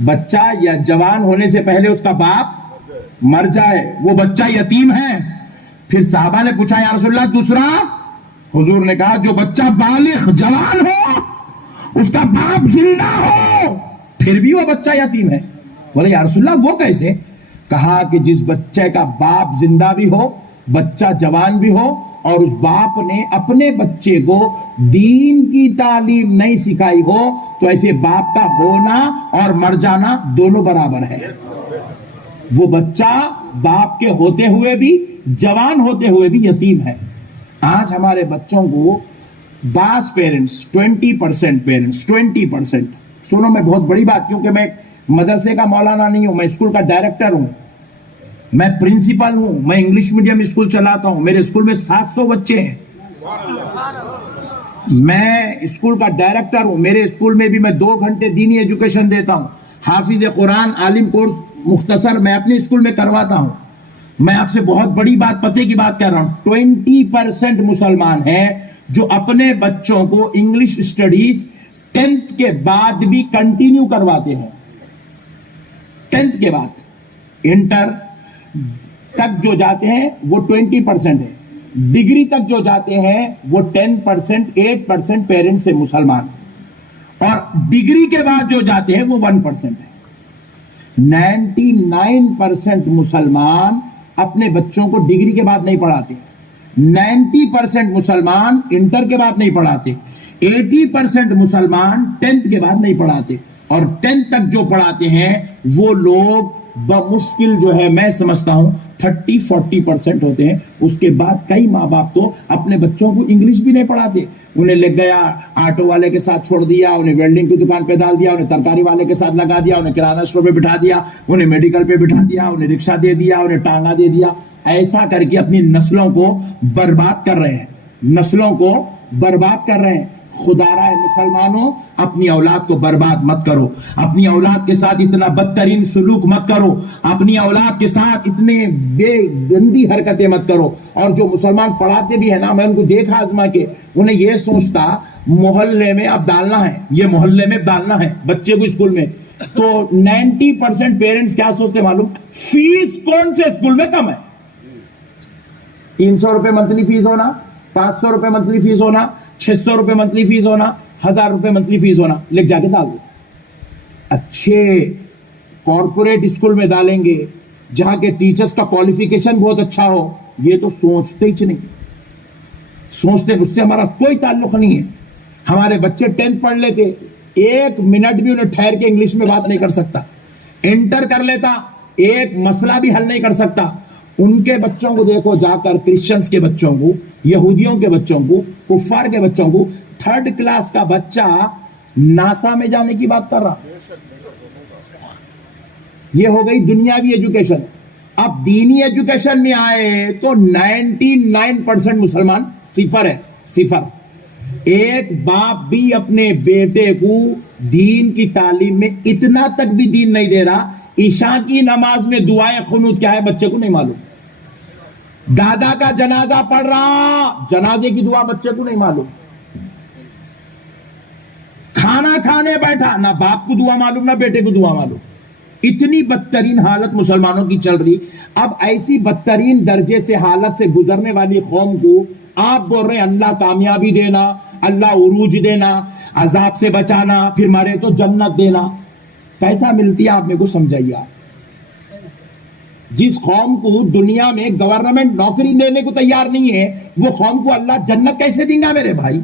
बच्चा या जवान होने से पहले उसका बाप मर जाए, वो बच्चा यतीम है। फिर साहबा ने पूछा या रसूलल्लाह दूसरा? हुजूर ने कहा जो बच्चा बालिग जवान हो, उसका बाप जिंदा हो, फिर भी वो बच्चा यतीम है। बोले या रसूलल्लाह वो कैसे? कहा कि जिस बच्चे का बाप जिंदा भी हो, बच्चा जवान भी हो, और उस बाप ने अपने बच्चे को दीन की तालीम नहीं सिखाई हो, तो ऐसे बाप का होना और मर जाना दोनों बराबर है। वो बच्चा बाप के होते हुए भी, जवान होते हुए भी यतीम है। आज हमारे बच्चों को बास पेरेंट्स 20% पेरेंट्स 20%, सुनो मैं बहुत बड़ी बात, क्योंकि मैं मदरसे का मौलाना नहीं हूं, मैं स्कूल का डायरेक्टर हूं, मैं प्रिंसिपल हूं, मैं इंग्लिश मीडियम स्कूल चलाता हूं, मेरे स्कूल में 700 बच्चे हैं, मैं स्कूल का डायरेक्टर हूं, मेरे स्कूल में भी मैं 2 घंटे दीनी एजुकेशन देता हूं, हाफिज कुरान आलिम कोर्स मुख्तसर मैं अपने स्कूल में करवाता हूं। मैं आपसे बहुत बड़ी बात, पते की बात कर रहा हूं, 20% मुसलमान हैं जो अपने बच्चों को इंग्लिश स्टडीज 10th के बाद भी कंटिन्यू करवाते हैं। 10th के बाद इंटर तक जो जाते हैं वो 20% है, डिग्री तक जो जाते हैं वो 10%, 8% पेरेंट्स है मुसलमान, और डिग्री के बाद जो जाते हैं वो 1% है। 99% मुसलमान अपने बच्चों को डिग्री के बाद नहीं पढ़ाते, 90% मुसलमान इंटर के बाद नहीं पढ़ाते, 80% मुसलमान 10th के बाद नहीं पढ़ाते, और 10th तक जो पढ़ाते हैं वो लोग बमुश्किल जो है मैं समझता हूं 30-40% होते हैं। उसके बाद कई माँ बाप तो अपने बच्चों को इंग्लिश भी नहीं पढ़ाते, उन्हें ले गया ऑटो वाले के साथ छोड़ दिया, उन्हें वेल्डिंग की दुकान पे डाल दिया, उन्हें तरकारी वाले के साथ लगा दिया, उन्हें किराना स्टोर पे बिठा दिया, उन्हें मेडिकल पे बिठा दिया, उन्हें रिक्शा दे दिया, उन्हें टांगा दे दिया। ऐसा करके अपनी नस्लों को बर्बाद कर रहे हैं, नस्लों को बर्बाद कर रहे हैं। खुदारा है मुसलमानों, अपनी औलाद को बर्बाद मत करो, अपनी औलाद के साथ इतना बदतरीन सुलूक मत करो, अपनी औलाद के साथ इतने बेगंदी हरकतें मत करो। और जो मुसलमान पढ़ाते भी है ना, मैं उनको देखा आजमा के, उन्हें यह सोचता मोहल्ले में अब डालना है, ये मोहल्ले में डालना है बच्चे को स्कूल में, तो 90% पेरेंट्स क्या सोचते मालूम? फीस कौन से स्कूल में कम है? 300 रुपए मंथली फीस होना, 500 रुपए मंथली फीस होना, 600 रुपए मंथली फीस होना, 1000 रुपए मंथली फीस होना, लेके जाके डाल दो। अच्छे कॉर्पोरेट स्कूल में डालेंगे जहां के टीचर्स का क्वालिफिकेशन बहुत अच्छा हो, ये तो सोचते ही नहीं, सोचते उससे हमारा कोई ताल्लुक नहीं है। हमारे बच्चे 10th पढ़ लेते, 1 मिनट भी उन्हें ठहर के इंग्लिश में बात नहीं कर सकता, इंटर कर लेता, एक मसला भी हल नहीं कर सकता। उनके बच्चों को देखो जाकर, क्रिश्चियंस के बच्चों को, यहूदियों के बच्चों को, कुफार के बच्चों को, 3rd क्लास का बच्चा नासा में जाने की बात कर रहा। ये हो गई दुनियावी एजुकेशन। अब दीनी एजुकेशन में आए तो 99% मुसलमान सिफर है, सिफर। एक बाप भी अपने बेटे को दीन की तालीम में इतना तक भी दीन नहीं दे रहा। ईशा की नमाज में दुआए खुनूत क्या है बच्चे को नहीं मालूम, दादा का जनाजा पढ़ रहा, जनाजे की दुआ बच्चे को नहीं मालूम, खाना खाने बैठा, ना बाप को दुआ मालूम ना बेटे को दुआ मालूम। इतनी बदतरीन हालत मुसलमानों की चल रही। अब ऐसी बदतरीन दर्जे से हालत से गुजरने वाली कौम को आप बोल रहे हैं अल्लाह कामयाबी देना, अल्लाह उरूज देना, अजाब से बचाना, फिर मारे तो जन्नत देना। कैसा मिलती है आप मेरे को समझाइए। आप जिस कौम को दुनिया में गवर्नमेंट नौकरी देने को तैयार नहीं है, वो कौम को अल्लाह जन्नत कैसे देगा मेरे भाई?